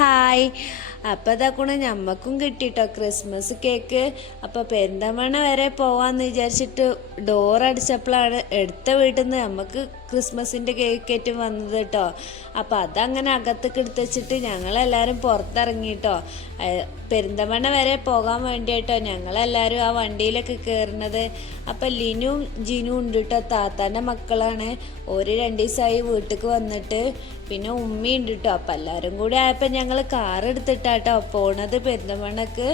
Hi. അപ്പോൾ ഇതാക്കൂടെ ഞമ്മക്കും കിട്ടിട്ടോ Christmas cake. അപ്പോൾ പെരിന്തൽമണ്ണ വരെ പോവാന്ന് വിചാരിച്ചിട്ട് ഡോർ അടിച്ചപ്പോഴാണ് എടുത്ത വീട്ടിൽ നിന്ന് നമുക്ക് ക്രിസ്മസിൻ്റെ കേക്കേറ്റ് വന്നത് കേട്ടോ. അപ്പോൾ അതങ്ങനെ അകത്തേക്ക് എടുത്ത് വെച്ചിട്ട് ഞങ്ങളെല്ലാവരും പുറത്തിറങ്ങിട്ടോ. പെരിന്തൽമണ്ണ വരെ പോകാൻ വേണ്ടിയിട്ടോ ഞങ്ങളെല്ലാവരും ആ വണ്ടിയിലൊക്കെ കയറുന്നത്. അപ്പം ലിനും ജിനും ഉണ്ട് കേട്ടോ, താത്താൻ്റെ മക്കളാണ്. ഒരു 2 ദിവസമായി വീട്ടിലേക്ക് വന്നിട്ട്. പിന്നെ ഉമ്മയുണ്ട് കേട്ടോ. അപ്പം എല്ലാവരും കൂടി ആയപ്പോൾ ഞങ്ങൾ കാർ എടുത്തിട്ടാട്ടോ പോണത് പെരിന്തൽമണ്ണക്ക്.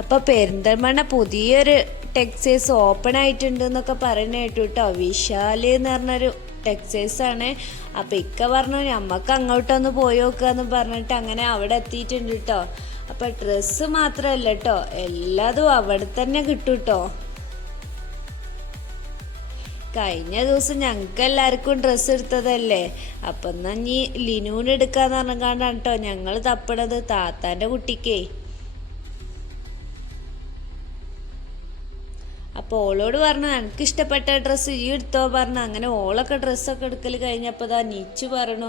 അപ്പോൾ പെരിന്തൽമണ്ണ പുതിയൊരു ടെക്സ്റ്റൈൽസ് ഓപ്പൺ ആയിട്ടുണ്ട് എന്നൊക്കെ പറയുന്ന കേട്ടു കേട്ടോ. വിശാൽ എന്ന് പറഞ്ഞൊരു ടെക്സ്റ്റൈൽസ് ആണ്. അപ്പം ഇക്ക പറഞ്ഞു നമുക്ക് അങ്ങോട്ടൊന്ന് പോയി നോക്കാന്ന് പറഞ്ഞിട്ട് അങ്ങനെ അവിടെ എത്തിയിട്ടുണ്ട് കേട്ടോ. അപ്പം ഡ്രസ്സ് മാത്രമല്ല കേട്ടോ, എല്ലാതും അവിടെ തന്നെ കിട്ടും കേട്ടോ. കഴിഞ്ഞ ദിവസം ഞങ്ങൾക്ക് എല്ലാവർക്കും ഡ്രസ്സ് എടുത്തതല്ലേ, അപ്പം എന്നാൽ ഇനി ലിനൂന് എടുക്കാന്ന് പറഞ്ഞാണ്ടാണ് കേട്ടോ ഞങ്ങൾ തപ്പണത് താത്താൻ്റെ കുട്ടിക്കേ. അപ്പോൾ ഓളോട് പറഞ്ഞു എനിക്ക് ഇഷ്ടപ്പെട്ട ഡ്രസ്സ് ഈ എടുത്തോ പറഞ്ഞു. അങ്ങനെ ഓളൊക്കെ ഡ്രസ്സൊക്കെ എടുക്കൽ കഴിഞ്ഞപ്പോൾ ഇതാ നിച്ചു പറഞ്ഞു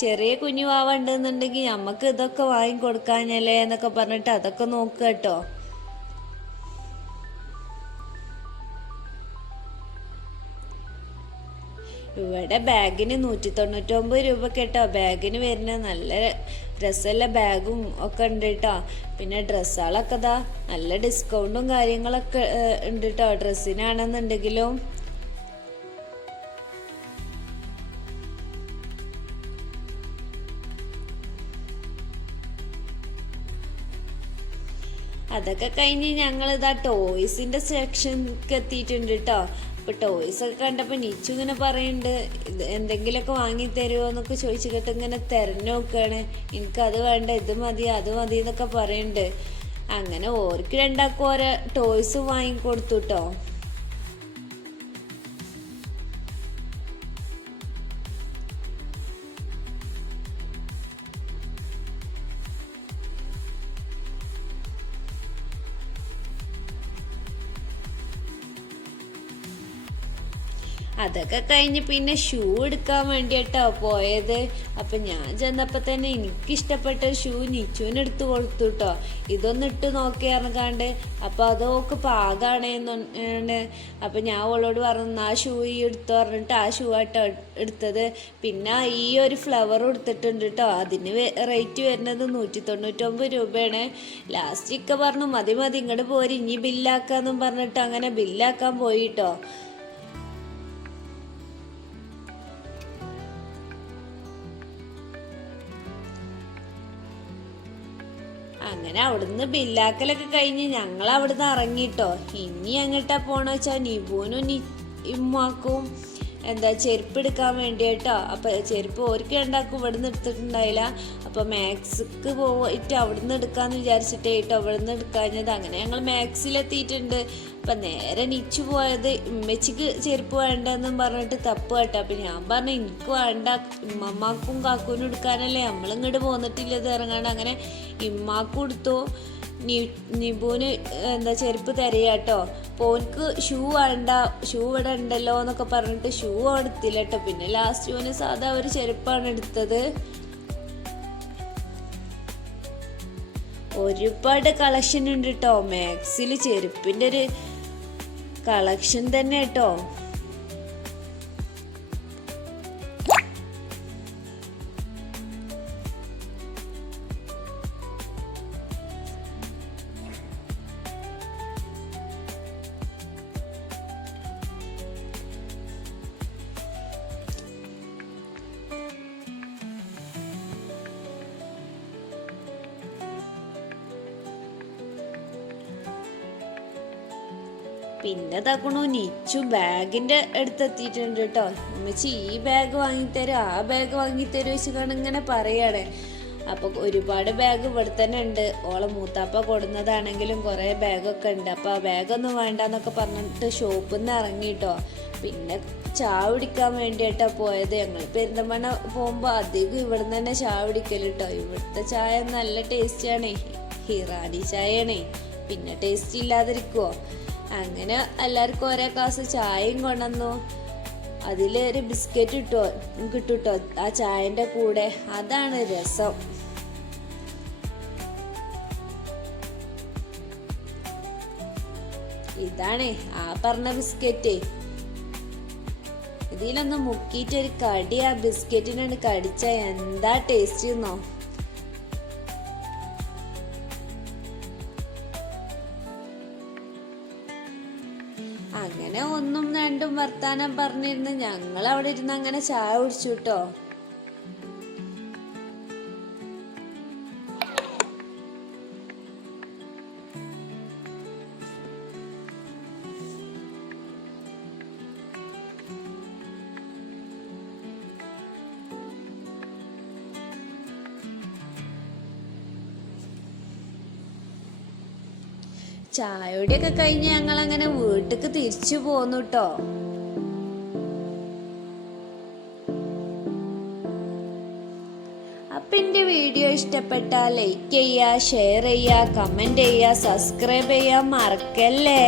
ചെറിയ കുഞ്ഞു വാവുണ്ടെന്നുണ്ടെങ്കിൽ നമുക്ക് ഇതൊക്കെ വാങ്ങിക്കൊടുക്കാനല്ലേ എന്നൊക്കെ പറഞ്ഞിട്ട് അതൊക്കെ നോക്കുക കേട്ടോ. ഇവിടെ ബാഗിന് 199 രൂപ കേട്ടോ ബാഗിന് വരുന്ന. നല്ല രസമുള്ള ബാഗും ഒക്കെ ഉണ്ട് കേട്ടോ. പിന്നെ ഡ്രസ്സുകളൊക്കെ ഇതാ നല്ല ഡിസ്കൗണ്ടും കാര്യങ്ങളൊക്കെ ഉണ്ട് കേട്ടോ ഡ്രസ്സിനാണെന്നുണ്ടെങ്കിലും. അതൊക്കെ കഴിഞ്ഞ് ഞങ്ങളിതാ ടോയ്സിൻ്റെ സെക്ഷനിലേക്ക് എത്തിയിട്ടുണ്ട് കേട്ടോ. അപ്പോൾ ടോയ്സൊക്കെ കണ്ടപ്പോൾ നിച്ചു ഇങ്ങനെ പറയുന്നുണ്ട് എന്തെങ്കിലുമൊക്കെ വാങ്ങി തരുമോ എന്നൊക്കെ ചോദിച്ചിട്ട് ഇങ്ങനെ തിരഞ്ഞു നോക്കുകയാണ്. എനിക്കത് വേണ്ട, ഇത് മതി, അത് മതി എന്നൊക്കെ പറയുന്നുണ്ട്. അങ്ങനെ ഓർക്ക് രണ്ടാൾക്കും ഓരോ ടോയ്സും വാങ്ങിക്കൊടുത്തു കേട്ടോ. അതൊക്കെ കഴിഞ്ഞ് പിന്നെ ഷൂ എടുക്കാൻ വേണ്ടിയിട്ടോ പോയത്. അപ്പം ഞാൻ ചെന്നപ്പോൾ തന്നെ എനിക്കിഷ്ടപ്പെട്ട ഷൂ നിച്ചുവിന് എടുത്ത് കൊടുത്തു കേട്ടോ. ഇതൊന്ന് ഇട്ട് നോക്കിയാർക്കാണ്ട് അപ്പോൾ അതൊക്കെ പാകാണേന്ന്. അപ്പം ഞാൻ അവളോട് പറഞ്ഞു ആ ഷൂ ഈ എടുത്തു പറഞ്ഞിട്ട് ആ ഷൂ ആട്ടോ എടുത്തത്. പിന്നെ ഈ ഒരു ഫ്ലവർ എടുത്തിട്ടുണ്ട് കേട്ടോ. അതിന് റേറ്റ് വരുന്നത് 199 രൂപയാണ്. ലാസ്റ്റൊക്കെ പറഞ്ഞു മതി മതി ഇങ്ങോട്ട് പോരി ഇനി ബില്ലാക്കാന്നും പറഞ്ഞിട്ട് അങ്ങനെ ബില്ലാക്കാൻ പോയി കേട്ടോ. അങ്ങനെ അവിടുന്ന് ബില്ലാക്കലൊക്കെ കഴിഞ്ഞ് ഞങ്ങൾ അവിടുന്ന് ഇറങ്ങിട്ടോ. ഇനി എങ്ങോട്ടാ പോണെന്ന് വെച്ചാൽ നിബുനും ഇമ്മാക്കും ചെരുപ്പ് എടുക്കാൻ വേണ്ടിയിട്ടോ. അപ്പം ചെരുപ്പ് ഓർക്ക് ഉണ്ടാക്കും ഇവിടുന്ന് എടുത്തിട്ടുണ്ടായില്ല. അപ്പം മാക്സിക്ക് പോയിട്ട് അവിടുന്ന് എടുക്കാമെന്ന് വിചാരിച്ചിട്ടേ കേട്ടോ ഇവിടുന്ന് എടുക്കാഞ്ഞത്. അങ്ങനെ ഞങ്ങൾ മാക്സിലെത്തിയിട്ടുണ്ട്. അപ്പം നേരെ നിച്ചു പോയത് ഉമ്മച്ചിക്ക് ചെരുപ്പ് വേണ്ടെന്നും പറഞ്ഞിട്ട് തപ്പ് കേട്ടോ. അപ്പം ഞാൻ പറഞ്ഞു എനിക്ക് വേണ്ട, ഇമ്മമാക്കും കാക്കൂനും എടുക്കാനല്ലേ നമ്മളിങ്ങോട്ട് പോന്നിട്ടില്ലത് ഇറങ്ങാണ്ട്. അങ്ങനെ ഇമ്മാക്കും എടുത്തു. നിബുന് ചെരുപ്പ് തരയാട്ടോ. പോൻക്ക് ഷൂ വേണ്ട, ഷൂ ഇവിടെ ഉണ്ടല്ലോ എന്നൊക്കെ പറഞ്ഞിട്ട് ഷൂ എടുത്തില്ല കേട്ടോ. പിന്നെ ലാസ്റ്റ് ഓന് സാധാ ഒരു ചെരുപ്പാണ് എടുത്തത്. ഒരുപാട് കളക്ഷൻ ഉണ്ട് കേട്ടോ മാക്സിൽ. ചെരുപ്പിൻ്റെ ഒരു കളക്ഷൻ തന്നെ കേട്ടോ. പിന്നെ തക്കണു നിച്ചു ബാഗിൻ്റെ അടുത്തെത്തിയിട്ടുണ്ട് കേട്ടോ. ഉമ്മച്ചി ഈ ബാഗ് വാങ്ങിത്തരും ആ ബാഗ് വാങ്ങിത്തരും വെച്ചിട്ടാണ് ഇങ്ങനെ പറയാണ്. അപ്പോൾ ഒരുപാട് ബാഗ് ഇവിടെ തന്നെ ഉണ്ട്. ഓളെ മൂത്താപ്പ കൊടുന്നതാണെങ്കിലും കുറേ ബാഗൊക്കെ ഉണ്ട്. അപ്പോൾ ആ ബാഗൊന്നും വേണ്ടെന്നൊക്കെ പറഞ്ഞിട്ട് ഷോപ്പിൽ നിന്ന് ഇറങ്ങിട്ടോ. പിന്നെ ചായ കുടിക്കാൻ വേണ്ടിയിട്ടാ പോയത്. ഞങ്ങൾ പെരിന്തൽമണ്ണ പോകുമ്പോ അധികം ഇവിടെ നിന്ന് തന്നെ ചായ കുടിക്കല് കേട്ടോ. ഇവിടുത്തെ ചായ നല്ല ടേസ്റ്റിയാണേ, ഇറാനി ചായയാണേ, പിന്നെ ടേസ്റ്റ് ഇല്ലാതിരിക്കുവോ. അങ്ങനെ എല്ലാവർക്കും ഓരോ ഗ്ലാസ് ചായയും കൊണ്ടുവന്നു. അതിലൊരു ബിസ്ക്കറ്റ് കിട്ടുട്ടോ ആ ചായന്റെ കൂടെ. അതാണ് രസം. ഇതാണ് ആ പറഞ്ഞ ബിസ്ക്കറ്റ്. ഇതിലൊന്ന് മുക്കിയിട്ട് ഒരു കടി ആ ബിസ്ക്കറ്റിനാണ് കടിച്ച എന്താ ടേസ്റ്റ് എന്നോ. അങ്ങനെ ഒന്നും രണ്ടും വർത്താനം പറഞ്ഞിരുന്ന് ഞങ്ങൾ അവിടെ ഇരുന്ന് അങ്ങനെ ചായ കുടിച്ചു കേട്ടോ. ചായയോടെയൊക്കെ കഴിഞ്ഞ് ഞങ്ങൾ അങ്ങനെ വീട്ടിക്ക് തിരിച്ചു പോന്നു കേട്ടോ. അപ്പൊ എന്റെ വീഡിയോ ഇഷ്ടപ്പെട്ടാൽ ലൈക്ക് ചെയ്യുക, ഷെയർ ചെയ്യുക, കമന്റ് ചെയ്യുക, സബ്സ്ക്രൈബ് ചെയ്യാൻ മറക്കല്ലേ.